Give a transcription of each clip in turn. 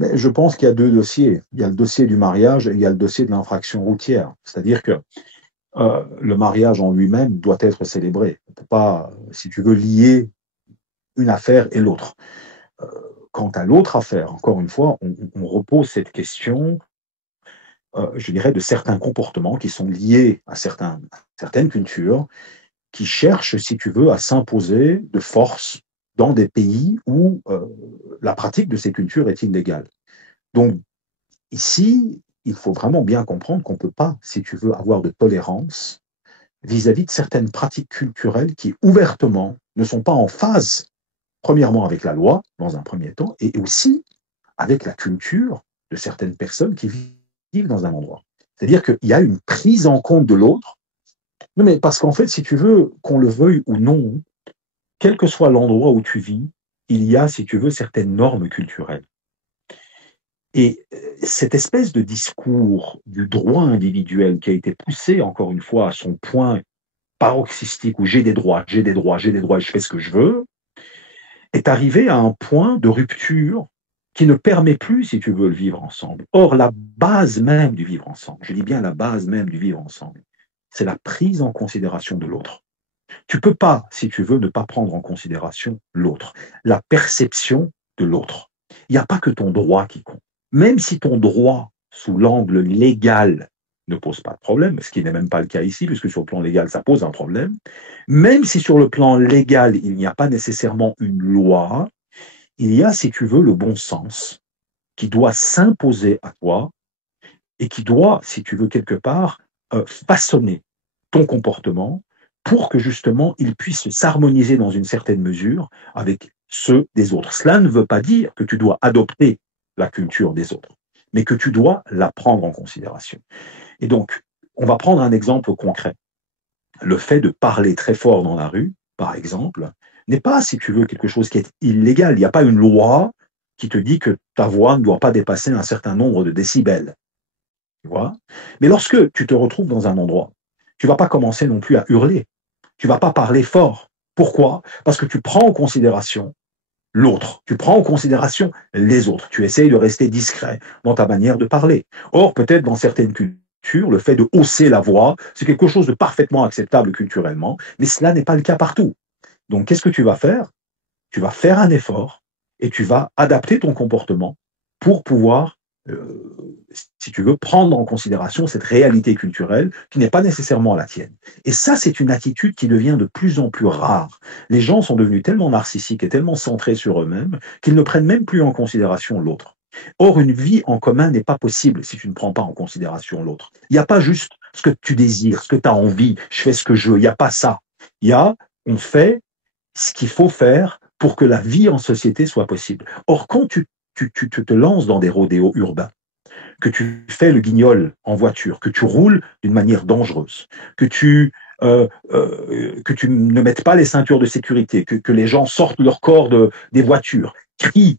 Mais je pense qu'il y a deux dossiers. Il y a le dossier du mariage et il y a le dossier de l'infraction routière. C'est-à-dire que le mariage en lui-même doit être célébré. On ne peut pas, si tu veux, lier une affaire et l'autre. Euh, Quant à l'autre affaire, encore une fois, on repose cette question, je dirais, de certains comportements qui sont liés à certaines cultures, qui cherchent, si tu veux, à s'imposer de force dans des pays où la pratique de ces cultures est illégale. Donc, ici, il faut vraiment bien comprendre qu'on ne peut pas, si tu veux, avoir de tolérance vis-à-vis de certaines pratiques culturelles qui, ouvertement, ne sont pas en phase, premièrement, avec la loi, dans un premier temps, et aussi avec la culture de certaines personnes qui vivent dans un endroit. C'est-à-dire qu'il y a une prise en compte de l'autre. Non, mais parce qu'en fait, si tu veux, qu'on le veuille ou non, quel que soit l'endroit où tu vis, il y a, si tu veux, certaines normes culturelles. Et cette espèce de discours du droit individuel qui a été poussé, encore une fois, à son point paroxystique où j'ai des droits, j'ai des droits, j'ai des droits et je fais ce que je veux, est arrivé à un point de rupture qui ne permet plus, si tu veux, le vivre ensemble. Or, la base même du vivre ensemble, je dis bien la base même du vivre ensemble, c'est la prise en considération de l'autre. Tu ne peux pas, si tu veux, ne pas prendre en considération l'autre, la perception de l'autre. Il n'y a pas que ton droit qui compte. Même si ton droit, sous l'angle légal, ne pose pas de problème, ce qui n'est même pas le cas ici, puisque sur le plan légal, ça pose un problème, même si sur le plan légal, il n'y a pas nécessairement une loi, il y a, si tu veux, le bon sens qui doit s'imposer à toi et qui doit, si tu veux, quelque part, façonner ton comportement pour que justement il puisse s'harmoniser dans une certaine mesure avec ceux des autres. Cela ne veut pas dire que tu dois adopter la culture des autres, mais que tu dois la prendre en considération. Et donc, on va prendre un exemple concret. Le fait de parler très fort dans la rue, par exemple, n'est pas, si tu veux, quelque chose qui est illégal. Il n'y a pas une loi qui te dit que ta voix ne doit pas dépasser un certain nombre de décibels. Tu vois. Mais lorsque tu te retrouves dans un endroit, tu ne vas pas commencer non plus à hurler. Tu ne vas pas parler fort. Pourquoi? Parce que tu prends en considération l'autre. Tu prends en considération les autres. Tu essayes de rester discret dans ta manière de parler. Or, peut-être dans certaines cultures, le fait de hausser la voix, c'est quelque chose de parfaitement acceptable culturellement, mais cela n'est pas le cas partout. Donc, qu'est-ce que tu vas faire? Tu vas faire un effort et tu vas adapter ton comportement pour pouvoir, si tu veux, prendre en considération cette réalité culturelle qui n'est pas nécessairement la tienne. Et ça, c'est une attitude qui devient de plus en plus rare. Les gens sont devenus tellement narcissiques et tellement centrés sur eux-mêmes qu'ils ne prennent même plus en considération l'autre. Or, une vie en commun n'est pas possible si tu ne prends pas en considération l'autre. Il n'y a pas juste ce que tu désires, ce que tu as envie, je fais ce que je veux. Il n'y a pas ça. Il y a, on fait ce qu'il faut faire pour que la vie en société soit possible. Or, quand tu te lances dans des rodéos urbains, que tu fais le guignol en voiture, que tu roules d'une manière dangereuse, que tu ne mettes pas les ceintures de sécurité, que les gens sortent leur corps des voitures, crient,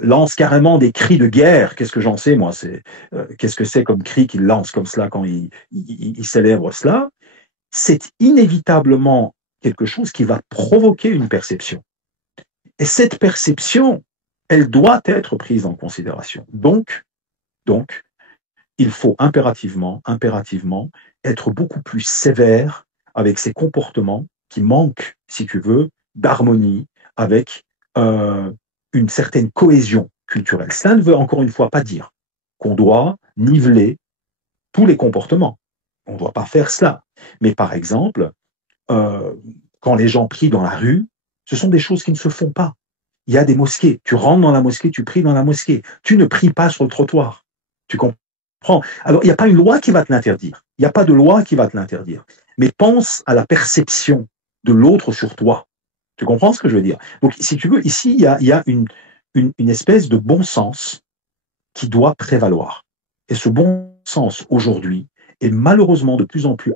lancent carrément des cris de guerre. Qu'est-ce que j'en sais, moi? Qu'est-ce que c'est comme cri qu'ils lancent comme cela quand ils célèbrent cela? C'est inévitablement quelque chose qui va provoquer une perception. Et cette perception, elle doit être prise en considération. Donc, il faut impérativement être beaucoup plus sévère avec ces comportements qui manquent, si tu veux, d'harmonie avec euh, une certaine cohésion culturelle. Cela ne veut encore une fois pas dire qu'on doit niveler tous les comportements. On ne doit pas faire cela. Mais par exemple, euh, quand les gens prient dans la rue, ce sont des choses qui ne se font pas. Il y a des mosquées. Tu rentres dans la mosquée, tu pries dans la mosquée. Tu ne pries pas sur le trottoir. Tu comprends? Alors, il n'y a pas une loi qui va te l'interdire. Il n'y a pas de loi qui va te l'interdire. Mais pense à la perception de l'autre sur toi. Tu comprends ce que je veux dire? Donc, si tu veux, ici, il y a une espèce de bon sens qui doit prévaloir. Et ce bon sens, aujourd'hui, est malheureusement de plus en plus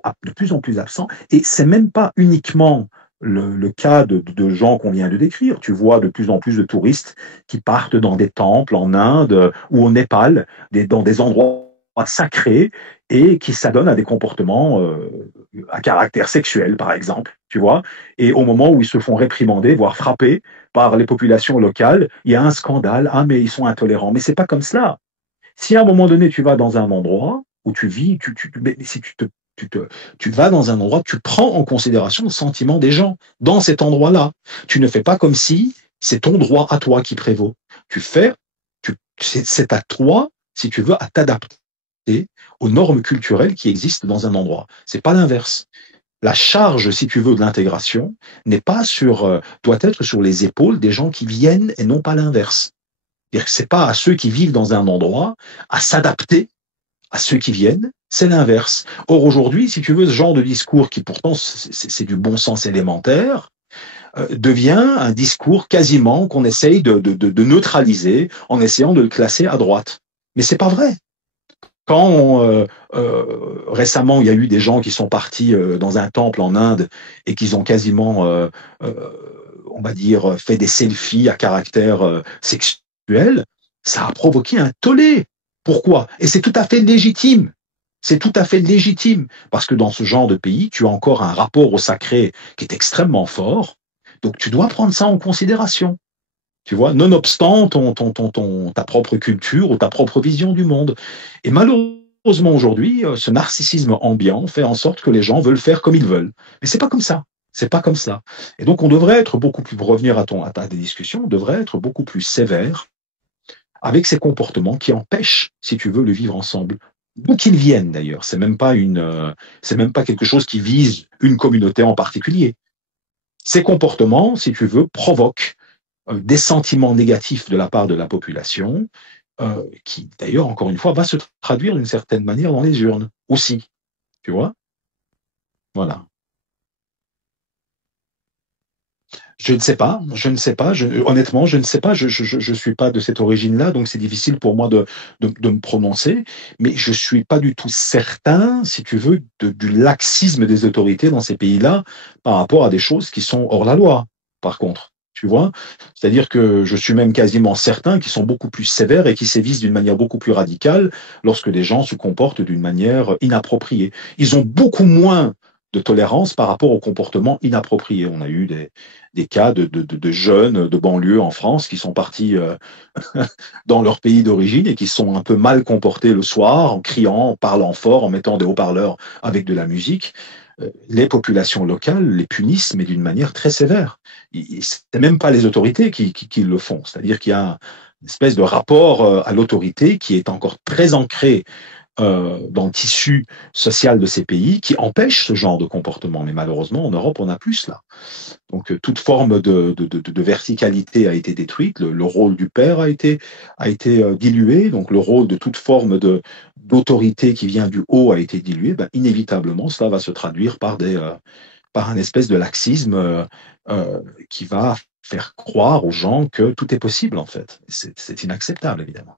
absent. Et c'est même pas uniquement le cas de gens qu'on vient de décrire. Tu vois de plus en plus de touristes qui partent dans des temples en Inde ou au Népal, dans des endroits sacrés et qui s'adonnent à des comportements à caractère sexuel, par exemple, tu vois. Et au moment où ils se font réprimander, voire frapper par les populations locales, il y a un scandale. Ah, mais ils sont intolérants. Mais c'est pas comme cela. Si à un moment donné, tu vas dans un endroit où tu vis, mais si tu te, tu vas dans un endroit, tu prends en considération le sentiment des gens dans cet endroit-là. Tu ne fais pas comme si c'est ton droit à toi qui prévaut. Tu fais, c'est à toi, si tu veux, à t'adapter aux normes culturelles qui existent dans un endroit. C'est pas l'inverse. La charge, si tu veux, de l'intégration n'est pas doit être sur les épaules des gens qui viennent et non pas l'inverse. C'est pas à ceux qui vivent dans un endroit à s'adapter à ceux qui viennent, c'est l'inverse. Or aujourd'hui, si tu veux, ce genre de discours qui pourtant c'est du bon sens élémentaire, devient un discours quasiment qu'on essaye de neutraliser en essayant de le classer à droite. Mais c'est pas vrai. Quand récemment il y a eu des gens qui sont partis dans un temple en Inde et qu'ils ont quasiment, euh, on va dire, fait des selfies à caractère sexuel, ça a provoqué un tollé. Pourquoi? Et c'est tout à fait légitime. C'est tout à fait légitime parce que dans ce genre de pays, tu as encore un rapport au sacré qui est extrêmement fort. Donc tu dois prendre ça en considération. Tu vois, nonobstant ta propre culture ou ta propre vision du monde. Et malheureusement aujourd'hui, ce narcissisme ambiant fait en sorte que les gens veulent faire comme ils veulent. Mais c'est pas comme ça. C'est pas comme ça. Et donc on devrait être beaucoup plus, pour revenir à ta discussion, on devrait être beaucoup plus sévère avec ces comportements qui empêchent, si tu veux, le vivre ensemble. D'où qu'ils viennent d'ailleurs. C'est même pas quelque chose qui vise une communauté en particulier. Ces comportements, si tu veux, provoquent des sentiments négatifs de la part de la population, qui d'ailleurs, encore une fois, va se traduire d'une certaine manière dans les urnes aussi. Tu vois? Voilà. Je ne sais pas, je ne sais pas, honnêtement, je ne sais pas, je suis pas de cette origine-là, donc c'est difficile pour moi de me prononcer, mais je suis pas du tout certain, si tu veux, du laxisme des autorités dans ces pays-là par rapport à des choses qui sont hors la loi, par contre. Tu vois? C'est-à-dire que je suis même quasiment certain qu'ils sont beaucoup plus sévères et qu'ils sévissent d'une manière beaucoup plus radicale lorsque des gens se comportent d'une manière inappropriée. Ils ont beaucoup moins de tolérance par rapport au comportement inapproprié. On a eu des cas de jeunes de banlieue en France qui sont partis dans leur pays d'origine et qui sont un peu mal comportés le soir en criant, en parlant fort, en mettant des haut-parleurs avec de la musique. Les populations locales les punissent, mais d'une manière très sévère. C'est même pas les autorités qui le font. C'est-à-dire qu'il y a une espèce de rapport à l'autorité qui est encore très ancré dans le tissu social de ces pays qui empêche ce genre de comportement. Mais malheureusement, en Europe, on a plus cela. Donc, toute forme de verticalité a été détruite, le rôle du père a été dilué, donc le rôle de toute forme d'autorité qui vient du haut a été dilué. Ben, inévitablement, cela va se traduire par un espèce de laxisme qui va faire croire aux gens que tout est possible, en fait. C'est inacceptable, évidemment.